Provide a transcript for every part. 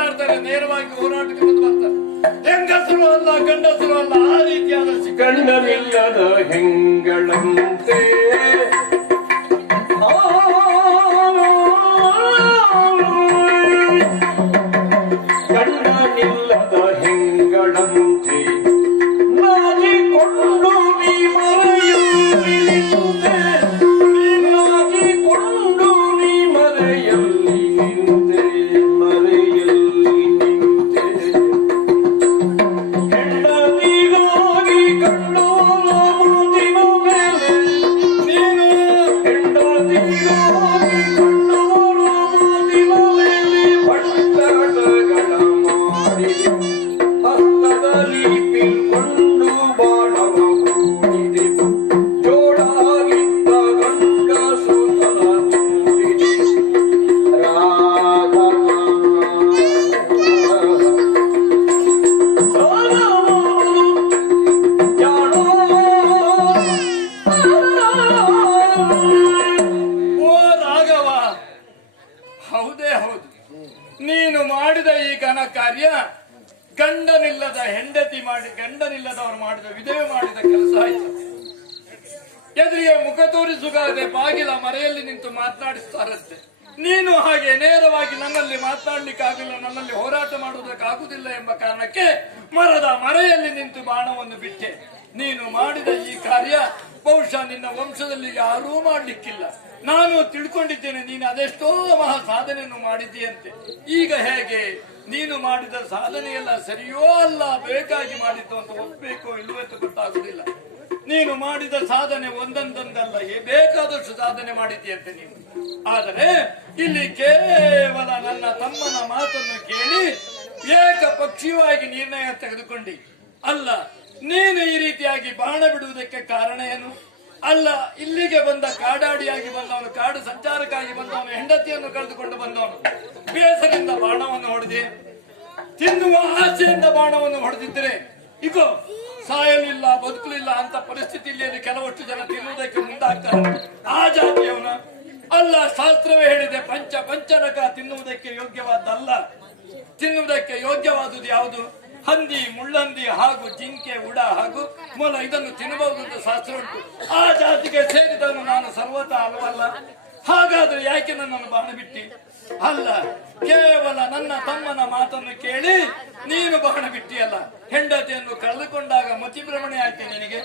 ಮಾತಾಡ್ತಾರೆ, ನೇರವಾಗಿ ಹೋರಾಟಕ್ಕೆ ಬಂದು ಬರ್ತಾರೆ. ಹೆಂಗಸರು ಅಲ್ಲ, ಗಂಡಸರು ಅಲ್ಲ, ಆ ರೀತಿಯಾದ ಗಂಡನಿಲ್ಲದ ಹೆಂಗಳಂತೆ ಗಂಡನಿಲ್ಲದ ಹೆಂಗಳಂತೆ ನಾಚಿಕೊಂಡು ನೀ ಮರೆಯಲ್ಲಿ ನಿಂತೆ, ನಾಚಿಕೊಂಡು ನೀ ಮರೆಯಲ್ಲಿ ನಿಂತೆ, ಮರೆಯಲ್ಲಿ ನಿಂತೆ. ಹೆಂಡತಿಗಾಗಿ ಕಣ್ಣೋಲ ಮುತ್ತಿನ ಮೇಲೆ ನೀನು, ಹೆಂಡತಿಗಾಗಿ ಕಣ್ಣೋಲ ಮುತ್ತಿನ ಮೇಲೆ ಪಟ್ಟಗಳ ಮಾಡಿದೆ, ಹಸ್ತದಲ್ಲಿ ಪಿಲ್ಕೊಂಡು ಬಾಣವ ಹೂಡಿದೆ, ಜೋಡಾಗಿದ್ದ ಗಂಡಸು ತಲ ದೂರಿದೆ. ಓ ರಾಘವ, ಹೌದೇ ಹೌದು. ನೀನು ಮಾಡಿದ ಈ ಘನ ಕಾರ್ಯ ಗಂಡನಿಲ್ಲದ ಹೆಂಡತಿ ಮಾಡಿ, ಗಂಡನಿಲ್ಲದವರು ಮಾಡಿದ ವಿಧವೆ ಮಾಡಿದ ಕೆಲಸ ಆಯ್ತು. ಎದುರಿಗೆ ಮುಖ ತೋರಿಸುಗಾದೆ ಬಾಗಿಲ ಮರೆಯಲ್ಲಿ ನಿಂತು ಮಾತನಾಡಿಸ್ತಾರಂತೆ. ನೀನು ಹಾಗೆ ನೇರವಾಗಿ ನನ್ನಲ್ಲಿ ಮಾತನಾಡ್ಲಿಕ್ಕಾಗಲಿಲ್ಲ, ನನ್ನಲ್ಲಿ ಹೋರಾಟ ಮಾಡುವುದಕ್ಕಾಗುವುದಿಲ್ಲ ಎಂಬ ಕಾರಣಕ್ಕೆ ಮರದ ಮರೆಯಲ್ಲಿ ನಿಂತು ಬಾಣವನ್ನು ಬಿಟ್ಟೆ. ನೀನು ಮಾಡಿದ ಈ ಕಾರ್ಯ ಬಹುಶಃ ನಿನ್ನ ವಂಶದಲ್ಲಿ ಯಾರೂ ಮಾಡ್ಲಿಕ್ಕಿಲ್ಲ. ನಾನು ತಿಳ್ಕೊಂಡಿದ್ದೇನೆ ನೀನು ಅದೆಷ್ಟೋ ಮಹಾ ಸಾಧನೆಯನ್ನು ಮಾಡಿದ್ದೀಯಂತೆ. ಈಗ ಹೇಗೆ ನೀನು ಮಾಡಿದ ಸಾಧನೆಯೆಲ್ಲ ಸರಿಯೋ ಅಲ್ಲ ಬೇಕಾಗಿ ಮಾಡಿದ್ದು ಅಂತ ಒಪ್ಪಬೇಕೋ ಇಲ್ಲವೋ ಅಂತ ಗೊತ್ತಾಗುದಿಲ್ಲ. ನೀನು ಮಾಡಿದ ಸಾಧನೆ ಒಂದೊಂದೊಂದಲ್ಲ, ಬೇಕಾದಷ್ಟು ಸಾಧನೆ ಮಾಡಿದ್ದೀಯಂತೆ ನೀನು. ಆದರೆ ಇಲ್ಲಿ ಕೇವಲ ನನ್ನ ತಮ್ಮನ ಮಾತನ್ನು ಕೇಳಿ ಏಕಪಕ್ಷೀಯವಾಗಿ ನಿರ್ಣಯ ತೆಗೆದುಕೊಂಡಿ. ಅಲ್ಲ, ನೀನು ಈ ರೀತಿಯಾಗಿ ಬಾಣ ಬಿಡುವುದಕ್ಕೆ ಕಾರಣ ಏನು? ಅಲ್ಲ, ಇಲ್ಲಿಗೆ ಬಂದ ಕಾಡಾಡಿಯಾಗಿ ಬಂದವನು, ಕಾಡು ಸಂಚಾರಕ್ಕಾಗಿ ಬಂದವನು, ಹೆಂಡತಿಯನ್ನು ಕಳೆದುಕೊಂಡು ಬಂದವನು ಬೇಸರಿಂದ ಬಾಣವನ್ನು ಹೊಡೆದೆ, ತಿನ್ನುವ ಆಸೆಯಿಂದ ಬಾಣವನ್ನು ಹೊಡೆದಿದ್ದರೆ ಇಗೋ ಸಾಯಲಿಲ್ಲ, ಬದುಕಲಿಲ್ಲ ಅಂತ ಪರಿಸ್ಥಿತಿಯಲ್ಲಿ ಕೆಲವಷ್ಟು ಜನ ತಿನ್ನುವುದಕ್ಕೆ ಮುಂದಾಗ್ತಾರೆ. ಆ ಜಾತಿಯವನ ಅಲ್ಲ, ಶಾಸ್ತ್ರವೇ ಹೇಳಿದೆ ಪಂಚನಕ ತಿನ್ನುವುದಕ್ಕೆ ಯೋಗ್ಯವಾದ್ದಲ್ಲ. ತಿನ್ನುವುದಕ್ಕೆ ಯೋಗ್ಯವಾದುದು ಯಾವುದು? ಹಂದಿ, ಮುಳ್ಳಂದಿ ಹಾಗೂ ಜಿಂಕೆ, ಉಡ ಹಾಗೂ ಮೊಲ, ಇದನ್ನು ತಿನ್ನಬಹುದು ಅಂತ ಶಾಸ್ತ್ರ ಉಂಟು. ಆ ಜಾತಿಗೆ ಸೇರಿದವನು ನಾನು ಸರ್ವತಾ ಅಲ್ವಲ್ಲ. ಹಾಗಾದ್ರೆ ಯಾಕೆ ನನ್ನನ್ನು ಬಾಣ ಬಿಟ್ಟಿ? ಅಲ್ಲ, ಕೇವಲ ನನ್ನ ತಮ್ಮನ ಮಾತನ್ನು ಕೇಳಿ ನೀನು ಬಾಣ ಬಿಟ್ಟಿಯಲ್ಲ. ಹೆಂಡತಿಯನ್ನು ಕಳೆದುಕೊಂಡಾಗ ಮತಿಭ್ರಮಣೆ ಆಯ್ತು ನಿನಗೆ.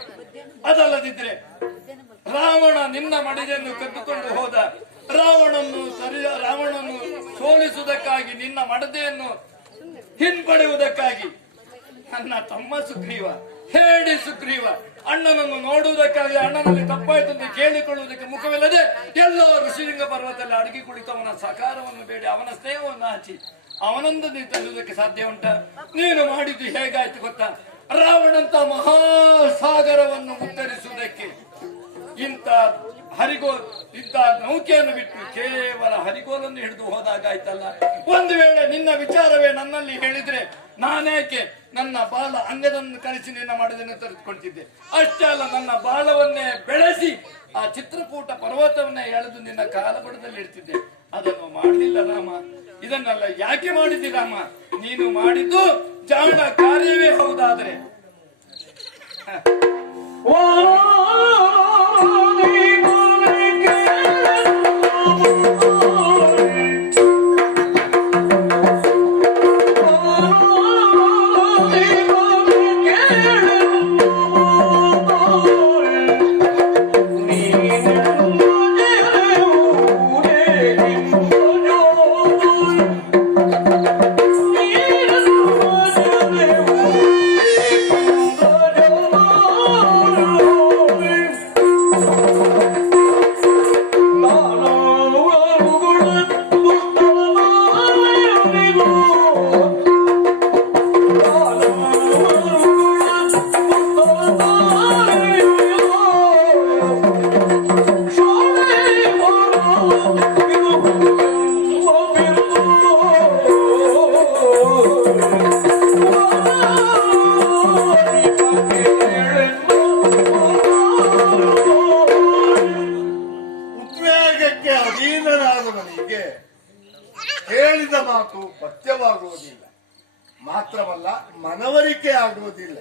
ಅದಲ್ಲದಿದ್ರೆ ರಾವಣ ನಿನ್ನ ಮಡಿಯನ್ನು ಕದ್ದುಕೊಂಡು ಹೋದ. ರಾವಣನ್ನು ಸೋಲಿಸುವುದಕ್ಕಾಗಿ, ನಿನ್ನ ಮಡದೆಯನ್ನು ಹಿಂಪಡೆಯುವುದಕ್ಕಾಗಿ ನನ್ನ ತಮ್ಮ ಸುಗ್ರೀವ, ಹೇಳಿ ಸುಗ್ರೀವ ಅಣ್ಣನನ್ನು ನೋಡುವುದಕ್ಕಾಗಿ, ಅಣ್ಣನಲ್ಲಿ ತಪ್ಪಾಯ್ತು ಅಂತ ಕೇಳಿಕೊಳ್ಳುವುದಕ್ಕೆ ಮುಖವಿಲ್ಲದೆ ಎಲ್ಲೋ ಋಷಿಲಿಂಗ ಪರ್ವತದಲ್ಲಿ ಅಡಗಿ ಕುಳಿತವನ ಸಕಾರವನ್ನು ಬೇಡಿ, ಅವನ ಸ್ನೇಹವನ್ನು ಹಚ್ಚಿ ಅವನೊಂದು ನೀನು ತರುವುದಕ್ಕೆ ಸಾಧ್ಯ ಉಂಟ? ನೀನು ಮಾಡಿದ್ದು ಹೇಗಾಯ್ತು ಗೊತ್ತಾ? ರಾವಣಂತ ಮಹಾಸಾಗರವನ್ನು ಉತ್ತರಿಸುವುದಕ್ಕೆ ಇಂಥ ನೌಕೆಯನ್ನು ಬಿಟ್ಟು ಕೇವಲ ಹರಿಗೋಲನ್ನು ಹಿಡಿದು ಹೋದಾಗಾಯ್ತಲ್ಲ. ಒಂದು ವೇಳೆ ನಿನ್ನ ವಿಚಾರವೇ ನನ್ನಲ್ಲಿ ಹೇಳಿದ್ರೆ ನಾನೇಕೆ ನನ್ನ ಬಾಲ ಅಂಗದನ್ನು ಕಳಿಸಿ ನಿನ್ನ ಮಾಡಿದನ್ನು ತೆರೆದುಕೊಳ್ತಿದ್ದೆ. ಅಷ್ಟೇ ಅಲ್ಲ, ನನ್ನ ಬಾಲವನ್ನೇ ಬೆಳೆಸಿ ಆ ಚಿತ್ರಕೂಟ ಪರ್ವತವನ್ನೇ ಎಳೆದು ನಿನ್ನ ಕಾಲಬಡದಲ್ಲಿ ಇಡ್ತಿದ್ದೆ. ಅದನ್ನು ಮಾಡಲಿಲ್ಲ ರಾಮ. ಇದನ್ನೆಲ್ಲ ಯಾಕೆ ಮಾಡಿದ್ದಿ ರಾಮ? ನೀನು ಮಾಡಿದ್ದು ಜಾಣ ಕಾರ್ಯವೇ ಹೌದಾದ್ರೆ ಮಾತು ಪಥ್ಯವಾಗುವುದಿಲ್ಲ, ಮಾತ್ರವಲ್ಲ ಮನವರಿಕೆ ಆಗುವುದಿಲ್ಲ.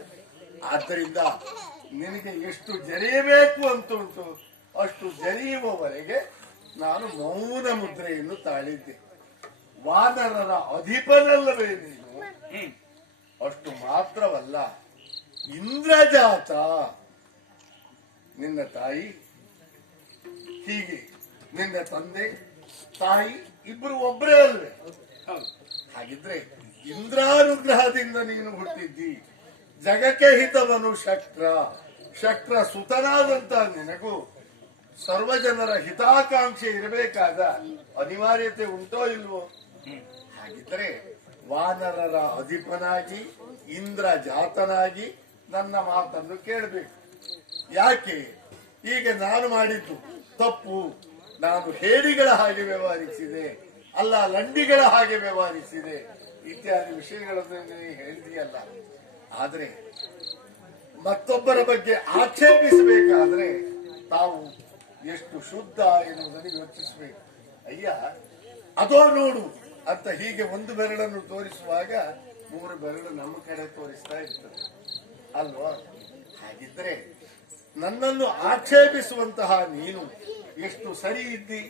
ಆದ್ದರಿಂದ ನಿನಗೆ ಎಷ್ಟು ಜರಿಯಬೇಕು ಅಂತುಂಟು ಅಷ್ಟು ಜರಿಯುವವರೆಗೆ ನಾನು ಮೌನ ಮುದ್ರೆಯನ್ನು ತಾಳಿದ್ದೆ. ವಾನರರ ಅಧಿಪನಲ್ಲವೇ ನೀನು? ಅಷ್ಟು ಮಾತ್ರವಲ್ಲ, ಇಂದ್ರಜಾತ ನಿನ್ನ ತಾಯಿ, ಹೀಗೆ ನಿನ್ನ ತಂದೆ ತಾಯಿ ಇಬ್ರು ಒಬ್ಬರೇ ಅಲ್ವೇ? ಹಾಗಿದ್ರೆ ಇಂದ್ರಾನುಗ್ರಹದಿಂದ ನೀನು ಹುಟ್ಟಿದ್ದಿ. ಜಗಕ್ಕೆ ಹಿತವನು ಶಕ್ರ, ಶಕ್ರ ಸುತನಾದಂತ ನಿನಗೂ ಸರ್ವಜನರ ಹಿತಾಕಾಂಕ್ಷೆ ಇರಬೇಕಾದ ಅನಿವಾರ್ಯತೆ ಉಂಟೋ ಇಲ್ವೋ? ಹಾಗಿದ್ರೆ ವಾನರರ ಅಧಿಪನಾಗಿ ಇಂದ್ರ ಜಾತನಾಗಿ ನನ್ನ ಮಾತನ್ನು ಕೇಳಬೇಕು. ಯಾಕೆ? ಈಗ ನಾನು ಮಾಡಿದ್ದು ತಪ್ಪು, ನಾನು ಹೇಡಿಗಳ ಹಾಗೆ ವ್ಯವಹರಿಸಿದೆ, ಅಲ್ಲ ಲಂಡಿಗಳ ಹಾಗೆ ವ್ಯವಹರಿಸಿದೆ ಇತ್ಯಾದಿ ವಿಷಯಗಳನ್ನು ನೀನು ಹೇಳಿದೆಯಲ್ಲ. ಆದ್ರೆ ಮತ್ತೊಬ್ಬರ ಬಗ್ಗೆ ಆಕ್ಷೇಪಿಸಬೇಕಾದ್ರೆ ತಾವು ಎಷ್ಟು ಶುದ್ಧ ಎನ್ನುವುದನ್ನು ಯೋಚಿಸಬೇಕು. ಅಯ್ಯ ಅದೋ ನೋಡು ಅಂತ ಹೀಗೆ ಒಂದು ಬೆರಳನ್ನು ತೋರಿಸುವಾಗ 3 ಬೆರಳು ನಮ್ಮ ಕಡೆ ತೋರಿಸ್ತಾ ಇರ್ತದೆ ಅಲ್ವಾ? ಹಾಗಿದ್ರೆ ನನ್ನನ್ನು ಆಕ್ಷೇಪಿಸುವಂತಹ ನೀನು ಎಷ್ಟು ಸರಿ ಇದ್ದಿ,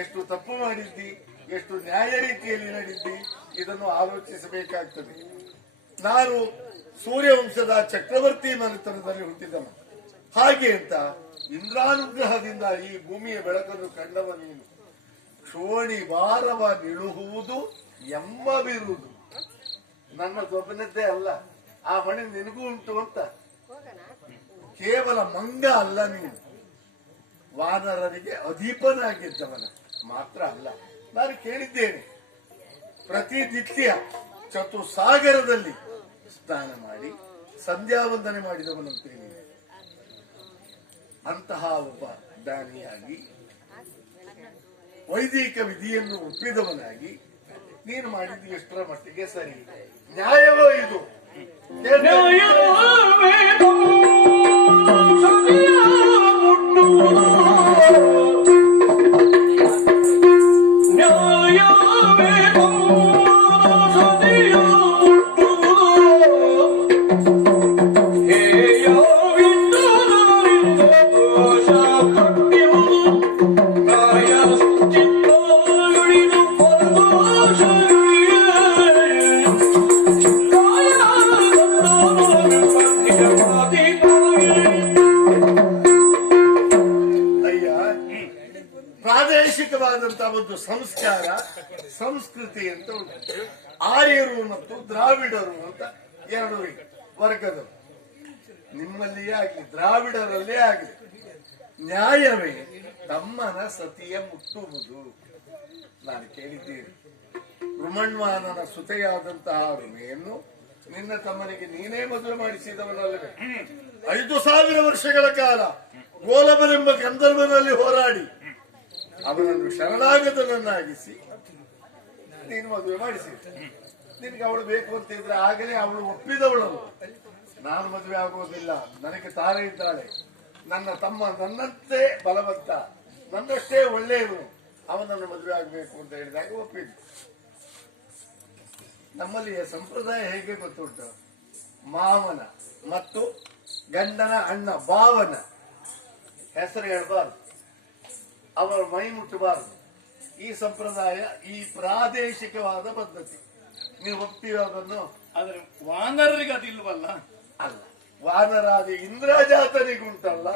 ಎಷ್ಟು ತಪ್ಪು ಮಾಡಿದ್ದಿ, ಎಷ್ಟು ನ್ಯಾಯ ರೀತಿಯಲ್ಲಿ ನಡೆದ್ದಿ, ಇದನ್ನು ಆಲೋಚಿಸಬೇಕಾಗ್ತದೆ. ನಾನು ಸೂರ್ಯವಂಶದ ಚಕ್ರವರ್ತಿ ಮನೆತನದಲ್ಲಿ ಹುಟ್ಟಿದವ. ಹಾಗೆ ಅಂತ ಇಂದ್ರಾನುಗ್ರಹದಿಂದ ಈ ಭೂಮಿಯ ಬೆಳಕನ್ನು ಕಂಡವ ನೀನು. ಕ್ಷೋಣಿ ವಾರವ ನಿಳುಹುವುದು ಎಂಬವಿರುವುದು ನನ್ನ ದೊಬ್ಬನದ್ದೇ ಅಲ್ಲ, ಆ ಮಣಿ ನಿನಗೂ ಉಂಟು ಅಂತ. ಕೇವಲ ಮಂಗ ಅಲ್ಲ ನೀನು, ವಾನರರಿಗೆ ಅಧಿಪನಾಗಿದ್ದವನ ಮಾತ್ರ ಅಲ್ಲ. ನಾನು ಕೇಳಿದ್ದೇನೆ, ಪ್ರತಿನಿತ್ಯ ಚತುಸಾಗರದಲ್ಲಿ ಸ್ನಾನ ಮಾಡಿ ಸಂಧ್ಯಾ ವಂದನೆ ಮಾಡಿದವನಂತೇನೆ. ಅಂತಹ ಒಬ್ಬ ದಾನಿಯಾಗಿ ವೈದಿಕ ವಿಧಿಯನ್ನು ಒಪ್ಪಿದವನಾಗಿ ನೀನು ಮಾಡಿದ್ದು ಎಷ್ಟರ ಮಟ್ಟಿಗೆ ಸರಿ? ನ್ಯಾಯವೋ ಇದು? ಪ್ರಾದೇಶಿಕವಾದಂತಹ ಒಂದು ಸಂಸ್ಕಾರ ಸಂಸ್ಕೃತಿ ಅಂತ ಉಂಟು. ಆರ್ಯರು ಮತ್ತು ದ್ರಾವಿಡರು ಅಂತ 2 ವರ್ಗದವರು. ನಿಮ್ಮಲ್ಲಿಯೇ ಆಗಲಿ ದ್ರಾವಿಡರಲ್ಲೇ ಆಗಲಿ ನ್ಯಾಯವೇ ತಮ್ಮನ ಸತಿಯ ಮುಟ್ಟುವುದು. ನಾನು ಕೇಳಿದ್ದೇನೆ, ರುಮಣ್ವಾನನ ಸುತೆಯಾದಂತಹ ರುಮೆಯನ್ನು ನಿನ್ನ ತಮ್ಮನಿಗೆ ನೀನೇ ಮದುವೆ ಮಾಡಿಸಿದವನಲ್ಲವೇ? 5000 ವರ್ಷಗಳ ಕಾಲ ಗೋಲಬನೆಂಬ ಗಂಧರ್ವನಲ್ಲಿ ಹೋರಾಡಿ ಅವನನ್ನು ಶರಣಾಗತನನ್ನಾಗಿಸಿ ನೀನು ಮದುವೆ ಮಾಡಿಸಿದ. ನಿನಗೆ ಅವಳು ಬೇಕು ಅಂತ ಇದ್ರೆ ಆಗಲೇ ಅವಳು ಒಪ್ಪಿದವಳಲ್ಲ. ನಾನು ಮದುವೆ ಆಗುವುದಿಲ್ಲ, ನನಗೆ ತಾರೆ ಇದ್ದಾಳೆ, ನನ್ನ ತಮ್ಮ ನನ್ನಂತೆ ಬಲವಂತ, ನನ್ನಷ್ಟೇ ಒಳ್ಳೆಯವನು, ಅವನನ್ನು ಮದುವೆ ಆಗಬೇಕು ಅಂತ ಹೇಳಿದಾಗ ಒಪ್ಪಿದ್ದು. ನಮ್ಮಲ್ಲಿಯ ಸಂಪ್ರದಾಯ ಹೇಗೆ ಗೊತ್ತುಂಟು? ಮಾವನ ಮತ್ತು ಗಂಡನ ಅಣ್ಣ ಭಾವನ ಹೆಸರು ಹೇಳಬಾರದು, ಅವರ ಮೈ ಮುಟ್ಟಬಾರದು. ಈ ಸಂಪ್ರದಾಯ, ಈ ಪ್ರಾದೇಶಿಕವಾದ ಪದ್ಧತಿ. ನೀವು ಒಪ್ತೀವಿ ಅದನ್ನು? ಆದ್ರೆ ವಾನರರಿಗೆ ಅದಿಲ್ವಲ್ಲ? ಅಲ್ಲ, ವಾನರಾದಿ ಇಂದ್ರಜಾತನಿಗುಂಟಲ್ಲ,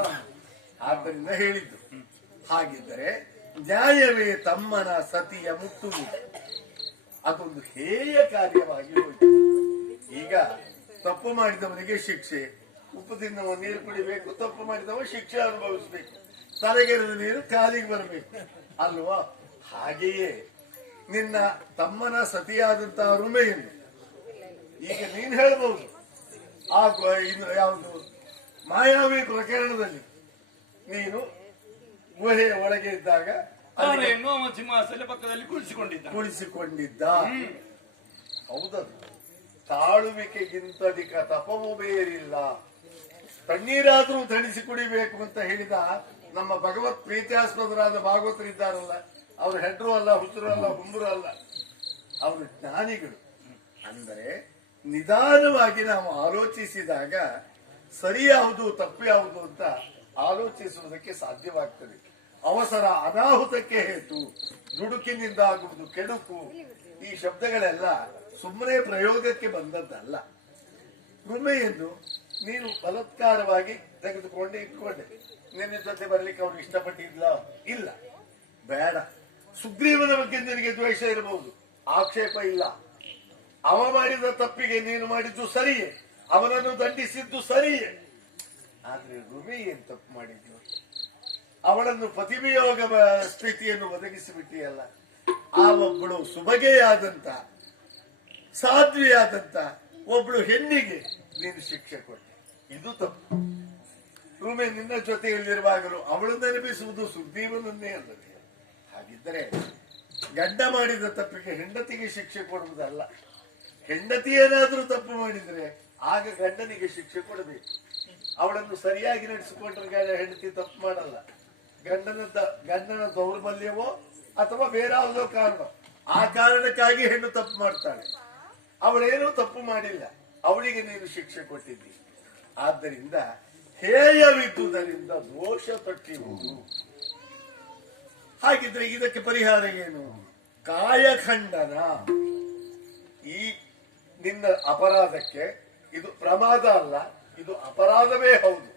ಆದ್ದರಿಂದ ಹೇಳಿದ್ದು. ಹಾಗಿದ್ದರೆ ನ್ಯಾಯವೇ ತಮ್ಮನ ಸತಿಯ ಮುಟ್ಟುವುದು ಅದೊಂದು ಹೇಯ ಕಾರ್ಯವಾಗಿ ಹೋಯಿತು. ಈಗ ತಪ್ಪು ಮಾಡಿದವನಿಗೆ ಶಿಕ್ಷೆ, ಉಪ್ಪು ತಿನ್ನವ ನೀರು ಕುಡಿಬೇಕು, ತಪ್ಪು ಮಾಡಿದವ ಶಿಕ್ಷೆ ಅನುಭವಿಸಬೇಕು, ತಲೆಗೆರೆದ ನೀರು ಕಾಲಿಗೆ ಬರಬೇಕು ಅಲ್ವಾ? ಹಾಗೆಯೇ ನಿನ್ನ ತಮ್ಮನ ಸತಿಯಾದಂತಹ ರುಮೆಯನ್ನು ಈಗ ನೀನು ಹೇಳ್ಬಹುದು. ಆ ಯಾವುದು ಮಾಯಾವಿ ಪ್ರಕರಣದಲ್ಲಿ ನೀನು ಗುಹೆಯ ಒಳಗೆ ಇದ್ದಾಗ ಸಿಂಹಾಸನ ಪಕ್ಕದಲ್ಲಿ ಕುಳಿಸಿಕೊಂಡಿದ್ದ. ಹೌದದು. ತಾಳುವಿಕೆಗಿಂತಧಿಕ ತಪವೂ ಬೇರಿಲ್ಲ. ತಣ್ಣೀರಾದ್ರೂ ತಣಿಸಿ ಕುಡಿಬೇಕು ಅಂತ ಹೇಳಿದ ನಮ್ಮ ಭಗವತ್ ಪ್ರೀತ್ಯಾಸ್ಪದರಾದ ಭಾಗವತರಿದ್ದಾರಲ್ಲ, ಅವರು ಹೆಡ್ರು ಅಲ್ಲ, ಹುಚ್ಚರು ಅಲ್ಲ, ಹುಂಬರು ಅಲ್ಲ. ಅವರು ಜ್ಞಾನಿಗಳು. ಅಂದರೆ ನಿಧಾನವಾಗಿ ನಾವು ಆಲೋಚಿಸಿದಾಗ ಸರಿ ಯಾವುದು ತಪ್ಪು ಯಾವುದು ಅಂತ ಆಲೋಚಿಸುವುದಕ್ಕೆ ಸಾಧ್ಯವಾಗ್ತದೆ. ಅವಸರ ಅನಾಹುತಕ್ಕೆ ಹೇತು, ದುಡುಕಿನಿಂದ ಆಗುವುದು ಕೆಡುಕು, ಈ ಶಬ್ದಗಳೆಲ್ಲ ಸುಮ್ಮನೆ ಪ್ರಯೋಗಕ್ಕೆ ಬಂದದ್ದಲ್ಲ. ರುಮೆಯನ್ನು ನೀನು ಬಲಾತ್ಕಾರವಾಗಿ ತೆಗೆದುಕೊಂಡು ಇಟ್ಕೊಂಡೆ. ನಿನ್ನ ಜೊತೆ ಬರ್ಲಿಕ್ಕೆ ಅವ್ರು ಇಷ್ಟಪಟ್ಟಿದ್ಲ? ಇಲ್ಲ, ಬೇಡ. ಸುಗ್ರೀವನ ಬಗ್ಗೆ ನಿನಗೆ ದ್ವೇಷ ಇರಬಹುದು, ಆಕ್ಷೇಪ ಇಲ್ಲ. ಅವ ಮಾಡಿದ ತಪ್ಪಿಗೆ ನೀನು ಮಾಡಿದ್ದು ಸರಿಯೇ, ಅವನನ್ನು ದಂಡಿಸಿದ್ದು ಸರಿಯೇ. ಆದ್ರೆ ರುಮಿ ಏನ್ ತಪ್ಪು ಮಾಡಿದ್ಲು? ಅವಳನ್ನು ಪತಿವಿಯೋಗ ಸ್ಥಿತಿಯನ್ನು ಒದಗಿಸಿಬಿಟ್ಟಿಯಲ್ಲ. ಆ ಒಬ್ಬಳು ಸುಬಗೆಯಾದಂತ ಸಾಧ್ವಿಯಾದಂತ ಒಬ್ಳು ಹೆಣ್ಣಿಗೆ ನೀನು ಶಿಕ್ಷೆ ಕೊಟ್ಟೆ, ಇದು ತಪ್ಪು. ರುಮೆ ನಿನ್ನ ಜೊತೆಯಲ್ಲಿರುವಾಗಲೂ ಅವಳು ನೆನಪಿಸುವುದು ಸುಗ್ರೀವನನ್ನೇ ಅಲ್ಲದೆ. ಹಾಗಿದ್ದರೆ ಗಂಡ ಮಾಡಿದ ತಪ್ಪಿಗೆ ಹೆಂಡತಿಗೆ ಶಿಕ್ಷೆ ಕೊಡುವುದಲ್ಲ. ಹೆಂಡತಿ ಏನಾದ್ರೂ ತಪ್ಪು ಮಾಡಿದ್ರೆ ಆಗ ಗಂಡನಿಗೆ ಶಿಕ್ಷೆ ಕೊಡಬೇಕು. ಅವಳನ್ನು ಸರಿಯಾಗಿ ನಡೆಸಿಕೊಂಡ್ರೆ ಹೆಂಡತಿ ತಪ್ಪು ಮಾಡಲ್ಲ. ಗಂಡನ ದೌರ್ಬಲ್ಯವೋ ಅಥವಾ ಬೇರೆ ಯಾವುದೋ ಕಾರಣ, ಆ ಕಾರಣಕ್ಕಾಗಿ ಹೆಣ್ಣು ತಪ್ಪು ಮಾಡ್ತಾಳೆ. ಅವಳೇನೂ ತಪ್ಪು ಮಾಡಿಲ್ಲ, ಅವಳಿಗೆ ನೀನು ಶಿಕ್ಷೆ ಕೊಟ್ಟಿದ್ದಿ. ಆದ್ದರಿಂದ ಹೇಯವಿದ್ದುದರಿಂದ ದೋಷ ತಟ್ಟಿರುವುದು. ಹಾಗಿದ್ರೆ ಇದಕ್ಕೆ ಪರಿಹಾರ ಏನು? ಕಾಯಖಂಡನ. ಈ ನಿನ್ನ ಅಪರಾಧಕ್ಕೆ ಇದು ಪ್ರಮಾದ ಅಲ್ಲ, ಇದು ಅಪರಾಧವೇ ಹೌದು.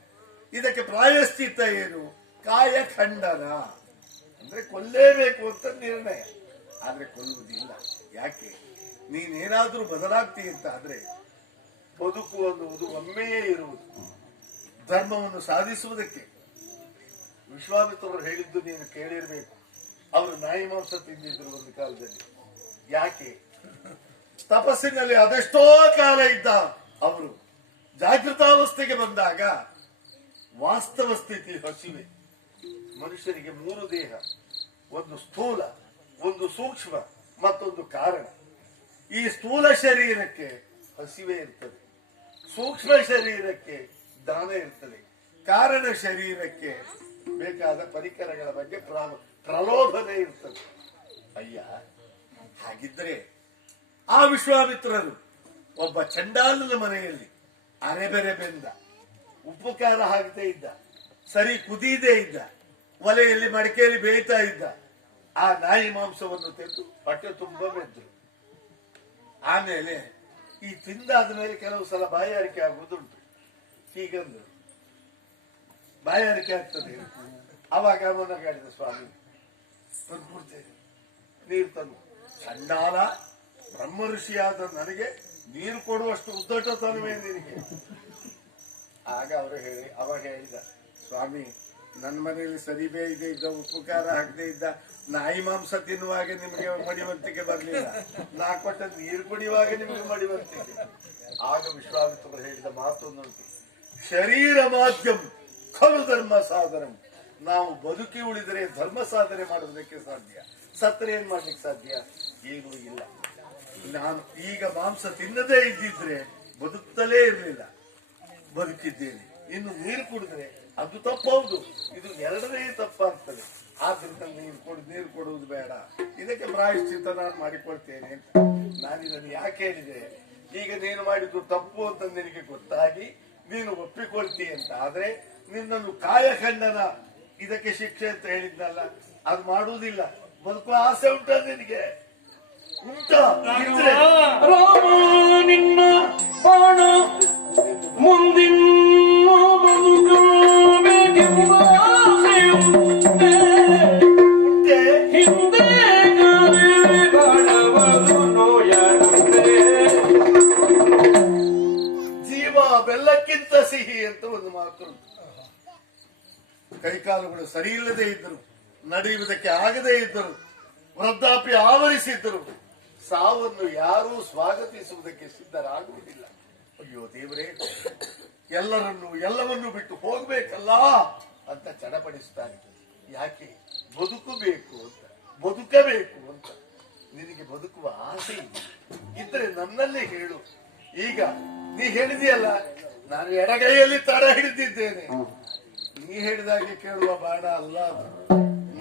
ಇದಕ್ಕೆ ಪ್ರಾಯಶ್ಚಿತ್ತ ಏನು? ಕಾಯಖಂಡನ. ಅಂದ್ರೆ ಕೊಲ್ಲೇಬೇಕು ಅಂತ ನಿರ್ಣಯ, ಆದ್ರೆ ಕೊಲ್ಲುವುದಿಲ್ಲ. ಯಾಕೆ? ನೀನೇನಾದ್ರೂ ಬದಲಾಗ್ತಿ ಅಂತ ಆದ್ರೆ ಬದುಕು ಅನ್ನುವುದು ಒಮ್ಮೆಯೇ ಇರುವುದು. ಧರ್ಮವನ್ನು ಸಾಧಿಸುವುದಕ್ಕೆ ವಿಶ್ವಾಮಿತ್ರರು ಹೇಳಿದ್ದು ನೀನು ಕೇಳಿರ್ಬೇಕು. ಅವರು ನಾಯಿ ಮಾಂಸ ತಿಂದಿದ್ರು ಒಂದು ಕಾಲದಲ್ಲಿ. ಯಾಕೆ? ತಪಸ್ಸಿನಲ್ಲಿ ಅದೆಷ್ಟೋ ಕಾಲ ಇದ್ದ ಅವರು ಜಾಗೃತಾವಸ್ಥೆಗೆ ಬಂದಾಗ ವಾಸ್ತವ ಸ್ಥಿತಿ ಹಸಿವೆ. ಮನುಷ್ಯರಿಗೆ 3 ದೇಹ, ಒಂದು ಸ್ಥೂಲ, ಒಂದು ಸೂಕ್ಷ್ಮ, ಮತ್ತೊಂದು ಕಾರಣ. ಈ ಸ್ಥೂಲ ಶರೀರಕ್ಕೆ ಹಸಿವೆ ಇರ್ತದೆ, ಸೂಕ್ಷ್ಮ ಶರೀರಕ್ಕೆ ದಾನ ಇರ್ತದೆ, ಕಾರಣ ಶರೀರಕ್ಕೆ ಬೇಕಾದ ಪರಿಕರಗಳ ಬಗ್ಗೆ ಪ್ರಲೋಭನೆ ಇರ್ತದೆ. ಅಯ್ಯ, ಹಾಗಿದ್ರೆ ಆ ವಿಶ್ವಾಮಿತ್ರರು ಒಬ್ಬ ಚಂಡಾಲನ ಮನೆಯಲ್ಲಿ ಅರೆಬೆರೆ ಬೆಂದ, ಉಪ್ಪು ಖಾರ ಹಾಕದೇ ಇದ್ದ, ಸರಿ ಕುದೀದೇ ಇದ್ದ, ಒಲೆಯಲ್ಲಿ ಮಡಿಕೆಯಲ್ಲಿ ಬೇಯ್ತಾ ಇದ್ದ ಆ ನಾಯಿ ಮಾಂಸವನ್ನು ತೆಗೆದು ಹೊಟ್ಟೆ ತುಂಬ ಬೆಂದ್ರು. ಆಮೇಲೆ ಈ ತಿಂದಾದ ಮೇಲೆ ಕೆಲವು ಸಲ ಬಾಯಾರಿಕೆ ಆಗುವುದುಂಟು. ಹೀಗಂದ್ರು ಬಾಯಾರಿಕೆ ಆಗ್ತದೆ. ಅವಾಗ ಅವನ ಹೇಳಿದ, ಸ್ವಾಮಿ ತಂದ್ಬಿಡ್ತೇನೆ, ನೀರು ತಂದು. ಚಂಡಾಲ ಬ್ರಹ್ಮ ಋಷಿಯಾದ ನನಗೆ ನೀರು ಕೊಡುವಷ್ಟು ಉದ್ದಟತನವೇ ನಿನಗೆ? ಆಗ ಅವಾಗ ಹೇಳಿದ, ಸ್ವಾಮಿ ನನ್ನ ಮನೆಯಲ್ಲಿ ಸರಿ ಬೇಯದೆ ಇದ್ದ, ಉಪ್ಪು ಖಾರ ಹಾಕದೇ ಇದ್ದ, ನಾಯಿ ಮಾಂಸ ತಿನ್ನುವಾಗ ನಿಮಗೆ ಮಡಿವಂತಿಕೆ ಬರಲಿಲ್ಲ, ನಾ ಕೊಟ್ಟ ನೀರು ಕುಡಿಯುವಾಗ ನಿಮಗೆ ಮಡಿವಂತಿಕೆ. ಆಗ ವಿಶ್ವಾಮಿತ್ರರು ಹೇಳಿದ ಮಾತೊಂದುಂಟು, ಶರೀರ ಮಾಧ್ಯಮ ಖಲು ಧರ್ಮ ಸಾಧನ. ನಾವು ಬದುಕಿ ಉಳಿದರೆ ಧರ್ಮ ಸಾಧನೆ ಮಾಡುವುದಕ್ಕೆ ಸಾಧ್ಯ, ಸತ್ತರೆ ಏನ್ ಮಾಡ್ಲಿಕ್ಕೆ ಸಾಧ್ಯ? ಏನೂ ಇಲ್ಲ. ನಾನು ಈಗ ಮಾಂಸ ತಿನ್ನದೇ ಇದ್ದಿದ್ರೆ ಬದುಕ್ತಲೇ ಇರಲಿಲ್ಲ, ಬದುಕಿದ್ದೇನೆ. ಇನ್ನು ನೀರು ಕುಡಿದ್ರೆ ಅದು ತಪ್ಪೌದು, ಇದು ಎರಡನೇ ತಪ್ಪಾಗ್ತದೆ. ಆದ್ರಿಂದ ನೀರು ಕೊಡುವುದು ಬೇಡ, ಇದಕ್ಕೆ ಪ್ರಾಯಶ್ಚಿತ್ತ ನಾನು ಮಾಡಿಕೊಳ್ತೇನೆ ಅಂತ. ನಾನಿದನ್ನು ಯಾಕೆ ಹೇಳಿದೆ? ಈಗ ನೀನು ಮಾಡಿದ್ದು ತಪ್ಪು ಅಂತ ನಿನಗೆ ಗೊತ್ತಾಗಿ ನೀನು ಒಪ್ಪಿಕೊಳ್ತೀಯ ಅಂತ ಆದ್ರೆ ನಿನ್ನನ್ನು ಕಾಯಖಂಡನ ಇದಕ್ಕೆ ಶಿಕ್ಷೆ ಅಂತ ಹೇಳಿದ್ನಲ್ಲ, ಅದು ಮಾಡುವುದಿಲ್ಲ. ಬದುಕುವ ಆಸೆ ಉಂಟ ನಿನಗೆ? ಉಂಟಾ? ರಾಮ ನಿನ್ನ ಬಾಣ ಮುಂದಿನ ಬದುಕಬೇಕೆಂಬ ಆಸೆಯುಂಟೆ. ಹಿಂದೆ ಬಾಣವರು ನೋಯರಂತೆ. ಜೀವ ಬೆಲ್ಲಕ್ಕಿಂತ ಸಿಹಿ ಅಂತ ಒಂದು ಮಾತು. ಕೈಕಾಲುಗಳು ಸರಿ ಇಲ್ಲದೆ ಇದ್ದರು, ನಡೆಯುವುದಕ್ಕೆ ಆಗದೇ ಇದ್ದರು, ವೃದ್ಧಾಪ್ಯ ಆವರಿಸಿದ್ದರು, ಸಾವನ್ನು ಯಾರೂ ಸ್ವಾಗತಿಸುವುದಕ್ಕೆ ಸಿದ್ಧರಾಗುವುದಿಲ್ಲ. ಅಯ್ಯೋ ದೇವರೇ, ಎಲ್ಲವನ್ನೂ ಬಿಟ್ಟು ಹೋಗ್ಬೇಕಲ್ಲ ಅಂತ ಚಡಪಡಿಸ್ತಾನೆ. ಯಾಕೆ? ಬದುಕಬೇಕು ಅಂತ, ಬದುಕಬೇಕು ಅಂತ. ನಿನಗೆ ಬದುಕುವ ಆಸೆ ಇದ್ರೆ ನನ್ನಲ್ಲೇ ಹೇಳು. ಈಗ ನೀ ಹೇಳಿದೆಯಲ್ಲ, ನಾನು ಎಡಗೈಯಲ್ಲಿ ತಡ ಹಿಡಿದಿದ್ದೇನೆ. ನೀ ಹೇಳಿದಾಗೆ ಕೇಳುವ ಬಾಣ ಅಲ್ಲ ಅದು.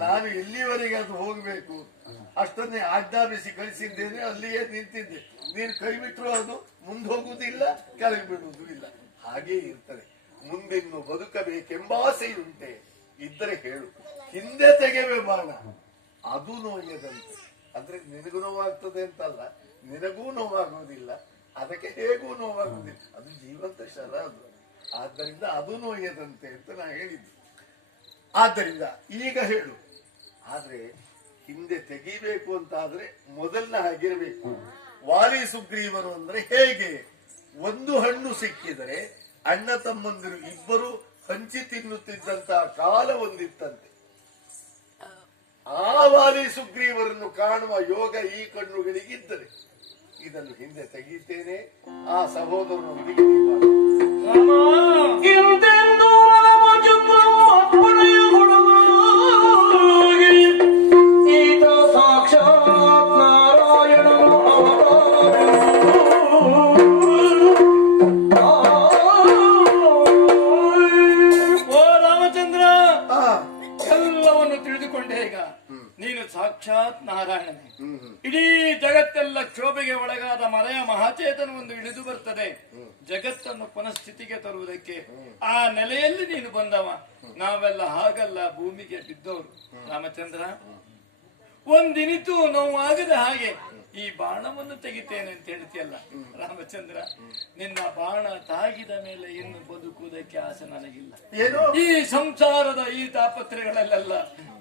ನಾನು ಎಲ್ಲಿವರೆಗೆ ಅದು ಹೋಗ್ಬೇಕು ಅಷ್ಟನ್ನೇ ಆಜ್ಞಾಪಿಸಿ ಕಳಿಸಿದ್ದೇನೆ, ಅಲ್ಲಿಯೇ ನಿಂತಿದ್ದೆ. ನೀನು ಕೈ ಬಿಟ್ಟರು ಅದು ಮುಂದೆ ಹೋಗುವುದಿಲ್ಲ, ಕೆಳಗೆ ಬಿಡುವುದೂ ಇಲ್ಲ, ಹಾಗೇ ಇರ್ತದೆ. ಮುಂದಿನ್ನು ಬದುಕಬೇಕೆಂಬ ಆಸೆಯುಂಟೆ ಇದ್ದರೆ ಹೇಳು, ಹಿಂದೆ ತೆಗೆವೆ ಬಾಣ, ಅದು ನೋಯದಂತೆ. ಅಂದ್ರೆ ನಿನಗೂ ನೋವಾಗ್ತದೆ ಅಂತಲ್ಲ, ನಿನಗೂ ನೋವಾಗುವುದಿಲ್ಲ, ಅದಕ್ಕೆ ಹೇಗೂ ನೋವಾಗುವುದಿಲ್ಲ, ಅದು ಜೀವಂತ ಶರ ಅದು. ಆದ್ದರಿಂದ ಅದು ನೋಯದಂತೆ ಅಂತ ನಾ ಹೇಳಿದ್ದು. ಆದ್ದರಿಂದ ಈಗ ಹೇಳು, ಆದ್ರೆ ಹಿಂದೆ ತೆಗಿಬೇಕು ಅಂತ ಆದ್ರೆ ಮೊದಲನ ಹಾಗಿರ್ಬೇಕು. ವಾಲಿ ಸುಗ್ರೀವರು ಅಂದ್ರೆ ಹೇಗೆ, ಒಂದು ಹಣ್ಣು ಸಿಕ್ಕಿದರೆ ಅಣ್ಣ ತಮ್ಮಂದಿರು ಇಬ್ಬರು ಹಂಚಿ ತಿನ್ನುತ್ತಿದ್ದಂತಹ ಕಾಲ ಒಂದಿತ್ತಂತೆ. ಆ ವಾಲಿ ಸುಗ್ರೀವರನ್ನು ಕಾಣುವ ಯೋಗ ಈ ಕಣ್ಣುಗಳಿಗಿದ್ದರೆ ಇದನ್ನು ಹಿಂದೆ ತೆಗೀತೇನೆ. ಆ ಸಹೋದರನೊಂದಿಗೆ ಇಂದೆಂದೂ ರಾಮಚಂದ್ರ ಅಪ್ಪಣೆಯ ಕೊಡಲಾಗಿ ಈತ ಸಾಕ್ಷಾತ್ ನಾರಾಯಣನು ಓ ರಾಮಚಂದ್ರ, ಎಲ್ಲವನ್ನು ತಿಳಿದುಕೊಂಡೆ. ಈಗ ನೀನು ಸಾಕ್ಷಾತ್ ನಾರಾಯಣನೇ. ಇಡೀ ಜಗತ್ತೆಲ್ಲ ಕ್ಷೋಭೆಗೆ ಒಳಗಾದ ಮರೆಯ ಮಹಾಚೇತನವೊಂದು ಇಳಿದು ಬರ್ತದೆ ಜಗತ್ತನ್ನು ಪುನಃಸ್ಥಿತಿಗೆ ತರುವುದಕ್ಕೆ. ಆ ನೆಲೆಯಲ್ಲಿ ನೀನು ಬಂದವ. ನಾವೆಲ್ಲ ಹಾಗಲ್ಲ, ಭೂಮಿಗೆ ಬಿದ್ದವರು. ರಾಮಚಂದ್ರ, ಒಂದಿನಿತೂ ನೋವಾಗದ ಹಾಗೆ ಈ ಬಾಣವನ್ನು ತೆಗಿತೇನೆ ಅಂತ ಹೇಳ್ತೀಯಲ್ಲ ರಾಮಚಂದ್ರ, ನಿನ್ನ ಬಾಣ ತಾಗಿದ ಮೇಲೆ ಇನ್ನು ಬದುಕುವುದಕ್ಕೆ ಆಸೆ ನನಗಿಲ್ಲ. ಈ ಸಂಸಾರದ ಈ ತಾಪತ್ರೆಗಳಲ್ಲೆಲ್ಲ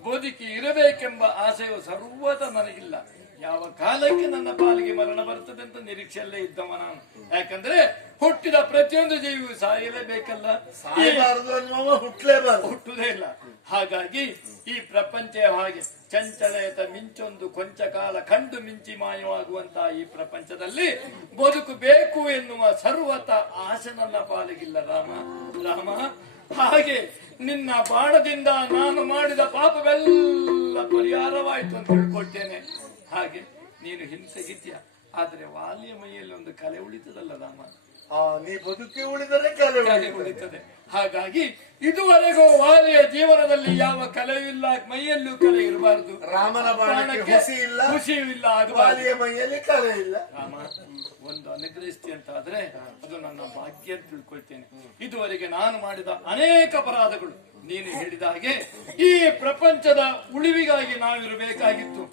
ಬದುಕಿ ಇರಬೇಕೆಂಬ ಆಸೆಯು ಸರ್ವತ ನನಗಿಲ್ಲ. ಯಾವ ಕಾಲಕ್ಕೆ ನನ್ನ ಪಾಲಿಗೆ ಮರಣ ಬರ್ತದೆ ಅಂತ ನಿರೀಕ್ಷೆಯಲ್ಲೇ ಇದ್ದವ ನಾನು. ಯಾಕಂದ್ರೆ ಹುಟ್ಟಿದ ಪ್ರತಿಯೊಂದು ಜೀವಿಯು ಸಾಯಲೇಬೇಕಲ್ಲ, ಹುಟ್ಟುವುದೇ ಇಲ್ಲ. ಹಾಗಾಗಿ ಈ ಪ್ರಪಂಚ ಹಾಗೆ ಚಂಚಲೆತ ಮಿಂಚೊಂದು ಕೊಂಚ ಕಾಲ ಕಂಡು ಮಿಂಚಿ ಮಾಯವಾಗುವಂತಹ ಈ ಪ್ರಪಂಚದಲ್ಲಿ ಬದುಕು ಬೇಕು ಎನ್ನುವ ಸರ್ವತ ಆಸೆ ನನ್ನ ಪಾಲಿಗಿಲ್ಲ ರಾಮ. ರಾಮ, ಹಾಗೆ ನಿನ್ನ ಬಾಣದಿಂದ ನಾನು ಮಾಡಿದ ಪಾಪವೆಲ್ಲ ಪರಿಹಾರವಾಯಿತು ಅಂತ ತಿಳ್ಕೊಳ್ತೇನೆ. ಹಾಗೆ ನೀನು ಹಿಂಸೆಗಿದ್ಯಾ, ಆದ್ರೆ ವಾಲಿಯ ಮೈಯಲ್ಲಿ ಒಂದು ಕಲೆ ಉಳಿತದಲ್ಲ ರಾಮ. ನೀ ಬದುಕಿ ಉಳಿದರೆ ಕಲೆ ಉಳಿತದೆ. ಹಾಗಾಗಿ ಇದುವರೆಗೂ ವಾಲಿಯ ಜೀವನದಲ್ಲಿ ಯಾವ ಕಲೆಯೂ ಇಲ್ಲ, ಮೈಯಲ್ಲೂ ಕಲೆ ಇರಬಾರದು. ರಾಮನ ಬಾಣಕ್ಕೆ ಖುಷಿಯೂ ಇಲ್ಲ, ವಾಲಿಯ ಮೈಯಲ್ಲಿ ಕಲೆ ಇಲ್ಲ. ರಾಮ, ಒಂದು ಅನುಗ್ರಹಿಸ್ತಿ ಅಂತ ಆದ್ರೆ ಅದು ನನ್ನ ಭಾಗ್ಯ ಅಂತ ತಿಳ್ಕೊಳ್ತೇನೆ. ಇದುವರೆಗೆ ನಾನು ಮಾಡಿದ ಅನೇಕ ಅಪರಾಧಗಳು ನೀನು ಹೇಳಿದ ಹಾಗೆ ಈ ಪ್ರಪಂಚದ ಉಳಿವಿಗಾಗಿ ನಾವಿರಬೇಕಾಗಿತ್ತು.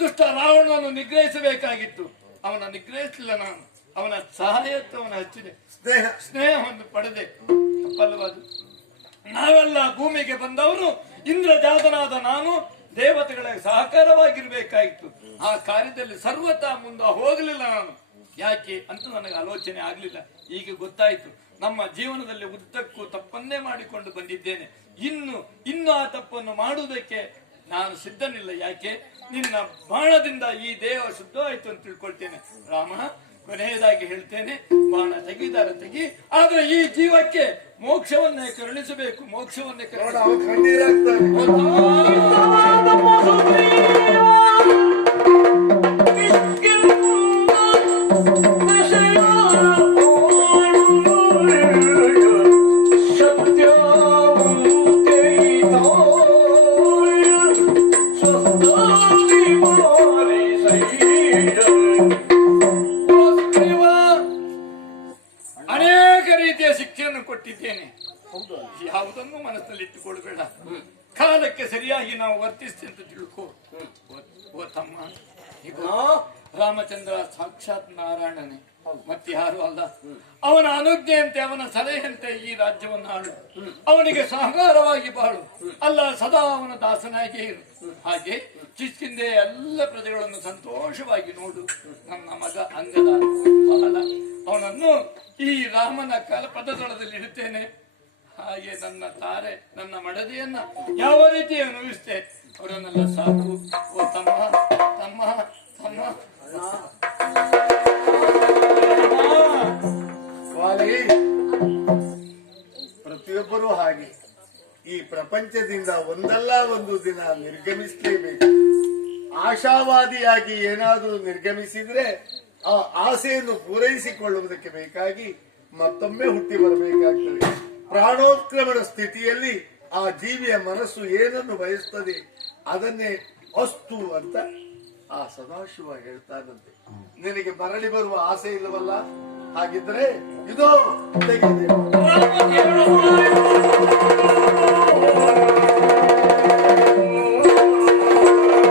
ದುಷ್ಟ ರಾವಣನನ್ನು ನಿಗ್ರಹಿಸಬೇಕಾಗಿತ್ತು. ಅವನ ನಿಗ್ರಹಿಸಲಿಲ್ಲ ನಾನು. ಅವನ ಸಹಾಯತ್ವವನ್ನು ಹಚ್ಚಿದೆ, ಸ್ನೇಹವನ್ನು ಪಡೆದೆ. ತಪ್ಪಲ್ಲವಾದು. ನಾವೆಲ್ಲ ಭೂಮಿಗೆ ಬಂದವರು, ಇಂದ್ರಜಾತನಾದ ನಾನು ದೇವತೆಗಳ ಸಹಕಾರವಾಗಿರ್ಬೇಕಾಗಿತ್ತು. ಆ ಕಾರ್ಯದಲ್ಲಿ ಸರ್ವತಾ ಮುಂದೆ ಹೋಗಲಿಲ್ಲ ನಾನು. ಯಾಕೆ ಅಂತ ನನಗೆ ಆಲೋಚನೆ ಆಗ್ಲಿಲ್ಲ. ಈಗ ಗೊತ್ತಾಯ್ತು, ನಮ್ಮ ಜೀವನದಲ್ಲಿ ಉದ್ದಕ್ಕೂ ತಪ್ಪನ್ನೇ ಮಾಡಿಕೊಂಡು ಬಂದಿದ್ದೇನೆ. ಇನ್ನು ಆ ತಪ್ಪನ್ನು ಮಾಡುವುದಕ್ಕೆ ನಾನು ಸಿದ್ಧನಿಲ್ಲ. ಯಾಕೆ, ನಿನ್ನ ಬಾಣದಿಂದ ಈ ದೇಹ ಶುದ್ಧವಾಯಿತು ಅಂತ ತಿಳ್ಕೊಳ್ತೇನೆ. ರಾಮ, ಕೊನೆಯದಾಗಿ ಹೇಳ್ತೇನೆ, ಬಾಣ ತೆಗಿದಾರ ತೆಗಿ, ಆದ್ರೆ ಈ ಜೀವಕ್ಕೆ ಮೋಕ್ಷವನ್ನೇ ಕರುಣಿಸಬೇಕು. ಮೋಕ್ಷವನ್ನೇ ಕೊಟ್ಟಿದ್ದೇನೆ. ಯಾವುದನ್ನು ಮನಸ್ಸಿನಲ್ಲಿ ಇಟ್ಟುಕೊಳ್ಬೇಡ. ಕಾಲಕ್ಕೆ ಸರಿಯಾಗಿ ನಾವು ವರ್ತಿಸ್ತೇವೆ ಅಂತ ತಿಳ್ಕೋ. ಓ ತಮ್ಮ, ಈಗ ರಾಮಚಂದ್ರ ಸಾಕ್ಷಾತ್ ನಾರಾಯಣನೇ, ಮತ್ತಾರು ಅಲ್ಲ. ಅವನ ಅನುಜ್ಞೆಯಂತೆ, ಅವನ ಸಲಹೆಯಂತೆ ಈ ರಾಜ್ಯವನ್ನು ಆಳು. ಅವನಿಗೆ ಸಹಕಾರವಾಗಿ ಬಾಳು. ಅಲ್ಲ, ಸದಾ ಅವನ ದಾಸನಾಗಿ ಇರು. ಹಾಗೆ ಕಿಷ್ಕಿಂಧೆಯ ಎಲ್ಲ ಪ್ರಜೆಗಳನ್ನು ಸಂತೋಷವಾಗಿ ನೋಡು. ನನ್ನ ಮಗ ಅಂಗದ ಬಹಳ, ಅವನನ್ನು ಈ ರಾಮನ ಪದದಳದಲ್ಲಿ ಇಡುತ್ತೇನೆ. ಹಾಗೆ ನನ್ನ ತಾರೆ, ನನ್ನ ಮಡದಿಯನ್ನ ಯಾವ ರೀತಿ ಅನುಭವಿಸ್ತೇ ಅವರನ್ನೆಲ್ಲ ಸಾಕು. ಓ ತಮ್ಮ ತಮ್ಮ ತಮ್ಮ, ಪ್ರತಿಯೊಬ್ಬರೂ ಹಾಗೆ ಈ ಪ್ರಪಂಚದಿಂದ ಒಂದಲ್ಲ ಒಂದು ದಿನ ನಿರ್ಗಮಿಸಲೇಬೇಕು. ಆಶಾವಾದಿಯಾಗಿ ಏನಾದರೂ ನಿರ್ಗಮಿಸಿದ್ರೆ ಆ ಆಸೆಯನ್ನು ಪೂರೈಸಿಕೊಳ್ಳುವುದಕ್ಕೆ ಬೇಕಾಗಿ ಮತ್ತೊಮ್ಮೆ ಹುಟ್ಟಿ ಬರಬೇಕಾಗ್ತದೆ. ಪ್ರಾಣೋತ್ಕ್ರಮಣ ಸ್ಥಿತಿಯಲ್ಲಿ ಆ ಜೀವಿಯ ಮನಸ್ಸು ಏನನ್ನು ಬಯಸ್ತದೆ ಅದನ್ನೇ ಅಸ್ತು ಅಂತ ಆ ಸದಾಶಿವ ಹೇಳ್ತಾನಂತೆ. ನಿನಗೆ ಮರಳಿ ಬರುವ ಆಸೆ ಇಲ್ಲವಲ್ಲ? ಹಾಗಿದ್ರೆ ಇದು ತೆಗೆದೆ.